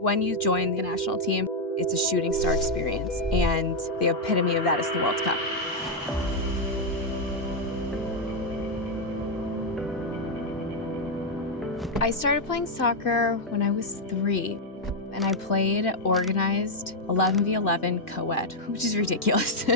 When you join the national team, it's a shooting star experience, and the epitome of that is the World Cup. I started playing soccer when I was 3, and I played organized 11v11 co-ed, which is ridiculous.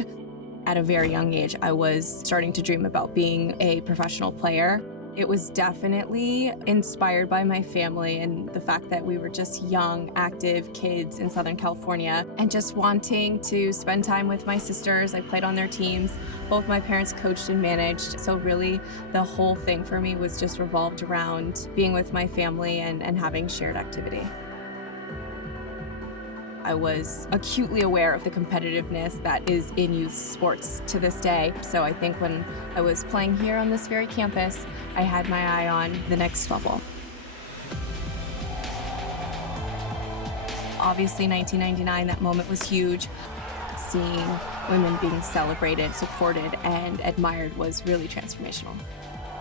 At a very young age, I was starting to dream about being a professional player. It was definitely inspired by my family and the fact that we were just young, active kids in Southern California and just wanting to spend time with my sisters. I played on their teams. Both my parents coached and managed. So really the whole thing for me was just revolved around being with my family and having shared activity. I was acutely aware of the competitiveness that is in youth sports to this day. So I think when I was playing here on this very campus, I had my eye on the next level. Obviously, 1999, that moment was huge. Seeing women being celebrated, supported, and admired was really transformational.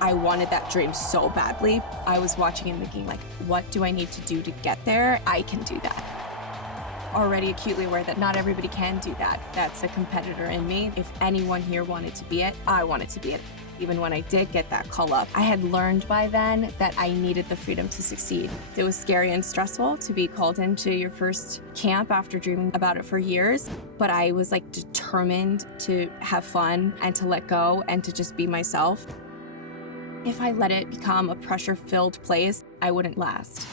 I wanted that dream so badly. I was watching and thinking, like, what do I need to do to get there? I can do that. Already acutely aware that not everybody can do that. That's a competitor in me. If anyone here wanted to be it, I wanted to be it. Even when I did get that call up, I had learned by then that I needed the freedom to succeed. It was scary and stressful to be called into your first camp after dreaming about it for years, but I was like determined to have fun and to let go and to just be myself. If I let it become a pressure-filled place, I wouldn't last.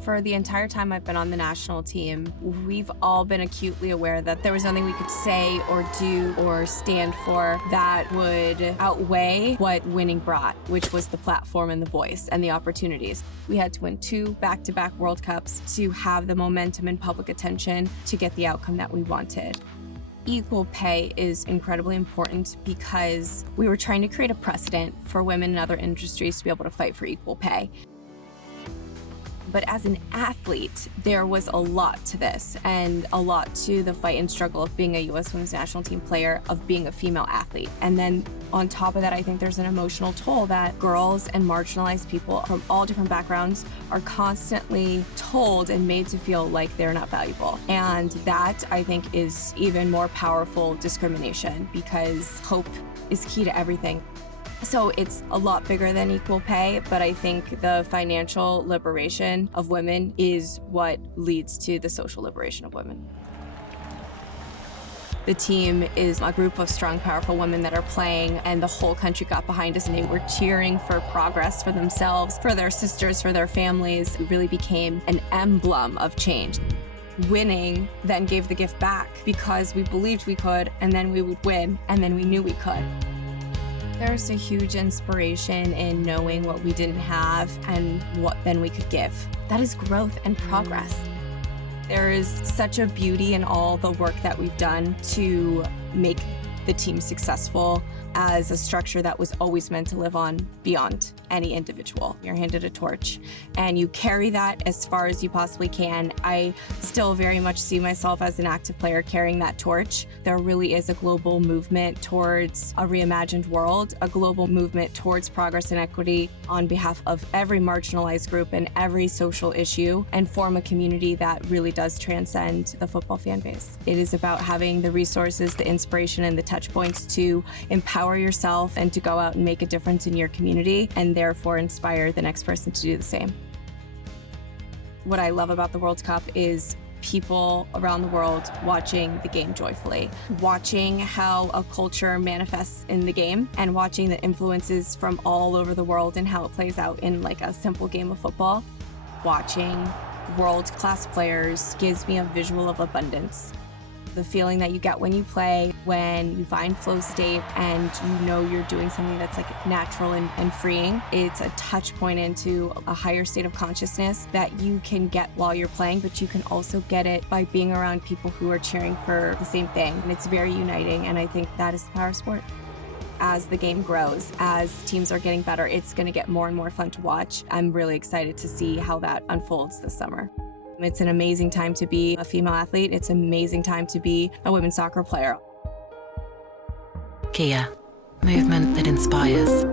For the entire time I've been on the national team, we've all been acutely aware that there was nothing we could say or do or stand for that would outweigh what winning brought, which was the platform and the voice and the opportunities. We had to win 2 back-to-back World Cups to have the momentum and public attention to get the outcome that we wanted. Equal pay is incredibly important because we were trying to create a precedent for women in other industries to be able to fight for equal pay. But as an athlete, there was a lot to this and a lot to the fight and struggle of being a U.S. Women's National Team player, of being a female athlete. And then on top of that, I think there's an emotional toll that girls and marginalized people from all different backgrounds are constantly told and made to feel like they're not valuable. And that, I think, is even more powerful discrimination because hope is key to everything. So it's a lot bigger than equal pay, but I think the financial liberation of women is what leads to the social liberation of women. The team is a group of strong, powerful women that are playing, and the whole country got behind us and they were cheering for progress for themselves, for their sisters, for their families. It really became an emblem of change. Winning then gave the gift back because we believed we could, and then we would win, and then we knew we could. There's a huge inspiration in knowing what we didn't have and what then we could give. That is growth and progress. There is such a beauty in all the work that we've done to make the team successful as a structure that was always meant to live on beyond any individual. You're handed a torch and you carry that as far as you possibly can. I still very much see myself as an active player carrying that torch. There really is a global movement towards a reimagined world, a global movement towards progress and equity on behalf of every marginalized group and every social issue, and form a community that really does transcend the football fan base. It is about having the resources, the inspiration, and the touch points to empower yourself and to go out and make a difference in your community and therefore inspire the next person to do the same. What I love about the World Cup is people around the world watching the game joyfully, watching how a culture manifests in the game and watching the influences from all over the world and how it plays out in like a simple game of football. Watching world-class players gives me a visual of abundance. The feeling that you get when you play, when you find flow state and you know you're doing something that's like natural and freeing. It's a touch point into a higher state of consciousness that you can get while you're playing, but you can also get it by being around people who are cheering for the same thing. And it's very uniting, and I think that is the power of sport. As the game grows, as teams are getting better, it's going to get more and more fun to watch. I'm really excited to see how that unfolds this summer. It's an amazing time to be a female athlete. It's an amazing time to be a women's soccer player. Kia, movement that inspires.